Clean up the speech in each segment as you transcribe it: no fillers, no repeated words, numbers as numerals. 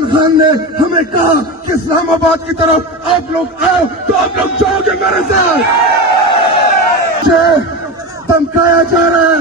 عمران خان نے ہمیں کہا کہ اسلام آباد کی طرف آپ لوگ آؤ تو آپ لوگ جاؤ گے میرے ساتھ. مجھے دھمکایا جا رہا ہے,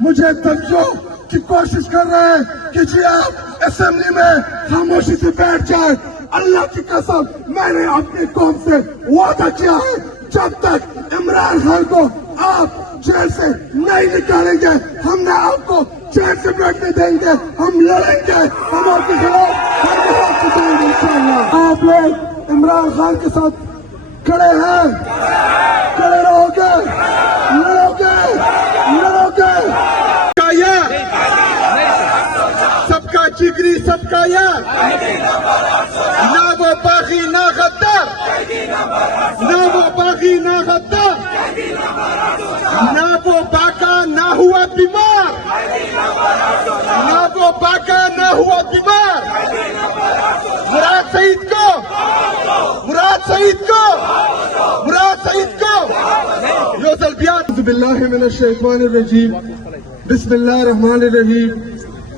مجھے دھمکیوں کی کوشش کر رہے ہیں کہ جی آپ اسمبلی میں خاموشی سے بیٹھ جائیں. اللہ کی قسم میں نے اپنی قوم سے وعدہ کیا ہے جب تک عمران خان کو آپ جیل سے نہیں نکالیں گے ہم نہ آپ کو جیل سے بیٹھنے دیں گے. ہم لڑیں گے, ہم آپ کے خلاف ہر بات جائیں گے انشاءاللہ. آپ لوگ عمران خان کے ساتھ کھڑے ہیں, کھڑے رہو گے, لڑو گے, لڑو گے. سب کا جگری, سب کا یار, نہ وہ باغی نہ غدار, نہ وہ باغی نہ غدار, نہ وہ باقا نہ ہوا بیمار, نہ وہ باقا نہ ہوا بیمار. مراد سعید کو, مراد سعید کو, مراد سعید کو. یوزل بیان. اعوذ باللہ من الشیطان الرجیم, بسم اللہ الرحمن الرحیم.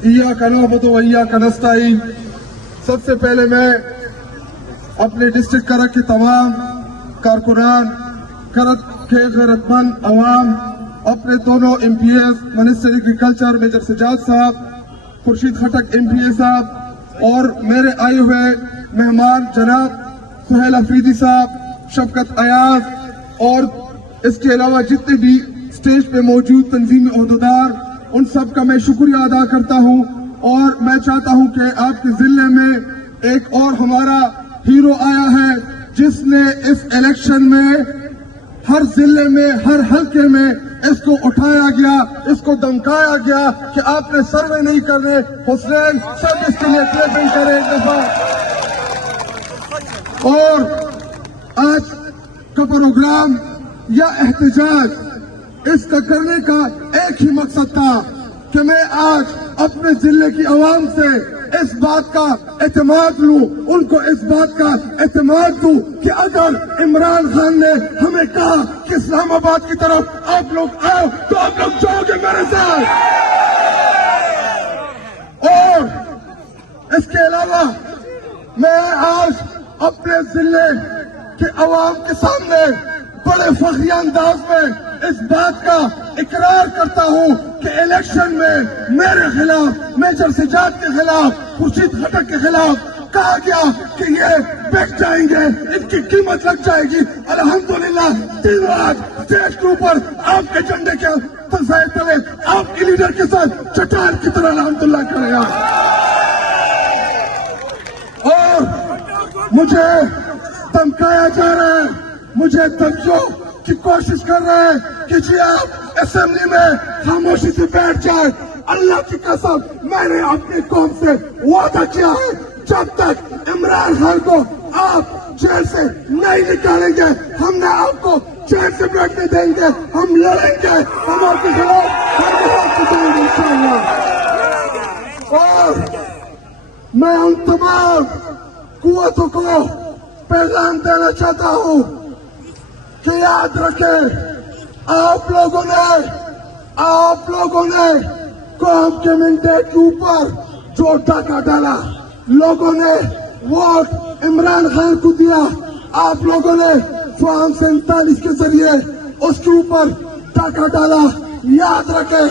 ایاک نعبد و ایاک نستعین. سب سے پہلے میں اپنے ڈسٹرکٹ کرک کے تمام کارکنان, کرک کے غیرت مند عوام, اپنے دونوں M P As, minister agriculture major Sajjad صاحب, Khurshid Khattak M P A صاحب, اور میرے آئے ہوئے مہمان جناب سہیل افریدی صاحب, شفقت ایاز, اور اس کے علاوہ جتنے بھی اسٹیج پہ موجود تنظیمی عہدیدار, ان سب کا میں شکریہ ادا کرتا ہوں. اور میں چاہتا ہوں کہ آپ کے ضلع میں ایک اور ہمارا ہیرو آیا ہے جس نے اس الیکشن میں ہر ضلع میں, ہر حلقے میں اس کو اٹھایا گیا, اس کو دھمکایا گیا کہ آپ نے سروے نہیں کرنے. حسین سب اس کے لیے کلیپنگ کریں ایک دفعہ. اور آج کا پروگرام یا احتجاج اس کا کرنے کا ایک ہی مقصد تھا کہ میں آج اپنے ضلع کی عوام سے اس بات کا اعتماد لوں, ان کو اس بات کا اعتماد دوں کہ اگر عمران خان نے ہمیں کہا کہ اسلام آباد کی طرف آپ لوگ آؤ تو آپ لوگ جاؤ گے میرے ساتھ. اور اس کے علاوہ میں آج اپنے ضلع کے عوام کے سامنے بڑے فخریہ انداز میں اس بات کا اقرار کرتا ہوں کہ الیکشن میں میرے خلاف, میجر سجاد کے خلاف, خورشید خٹک کے خلاف کہا گیا کہ یہ بک جائیں گے, ان کی قیمت لگ جائے گی. الحمدللہ تینوں آج اسٹیج کے اوپر آپ کے جھنڈے کے تلے آپ کے لیڈر کے ساتھ چٹان کی طرح الحمدللہ کھڑے ہیں. اور مجھے دھمکایا جا رہا ہے, مجھے دھمکیوں کی کوشش کر رہے ہیں کہ جی آپ اسمبلی میں خاموشی سے بیٹھ جائیں. اللہ کی قسم میں نے اپنی قوم سے وعدہ کیا ہے جب تک عمران خان کو آپ جیل سے نہیں نکالیں گے ہم نہ آپ کو جیل سے بیٹھنے دیں گے. ہم لڑیں گے, ہم آپ کے خلاف ہر بات جائیں گے انشاءاللہ. اور میں ان تمام قوتوں کو پیغام دینا چاہتا ہوں کہ یاد رکھیں, آپ لوگوں نے قوم کے مینڈیٹ کے اوپر جو ڈاکہ ڈالا, لوگوں نے ووٹ عمران خان کو دیا, آپ لوگوں نے فارم 47 کے ذریعے اس کے اوپر ڈاکہ ڈالا. یاد رکھیں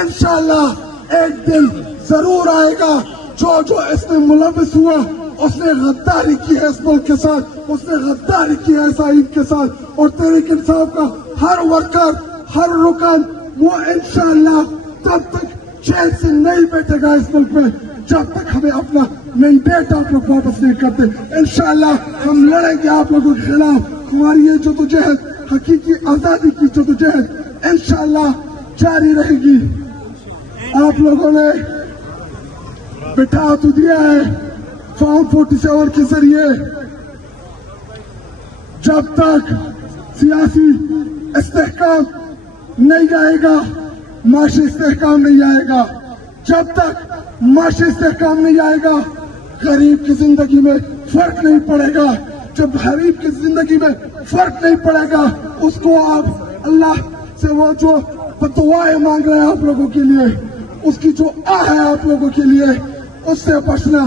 انشاءاللہ ایک دن ضرور آئے گا جو اس میں ملوث ہوا, اس نے غداری کی ہے اس ملک کے ساتھ, اس نے غداری کی ہے اسرائیل کے ساتھ. اور تحریک انصاف کا ہر ورکر, ہر رکن وہ انشاءاللہ تب تک جیل سے نہیں بیٹھے گا اس ملک میں جب تک ہمیں اپنا مینڈیٹ آپ لوگ واپس نہیں کرتے. انشاءاللہ ہم لڑیں گے آپ لوگوں کے خلاف. ہماری یہ جدوجہد, حقیقی آزادی کی جدوجہد انشاءاللہ جاری رہے گی. آپ لوگوں نے بٹھا تو دیا ہے فارم 47 کے ذریعے, جب تک سیاسی استحکام نہیں آئے گا معاشی استحکام نہیں آئے گا. جب تک معاشی استحکام نہیں آئے گا غریب کی زندگی میں فرق نہیں پڑے گا. جب غریب کی زندگی میں فرق نہیں پڑے گا اس کو آپ اللہ سے وہ جو دعائیں مانگ رہے ہیں آپ لوگوں کے لیے, اس کی جو آہ ہے آپ لوگوں کے لیے, اس سے بچنا.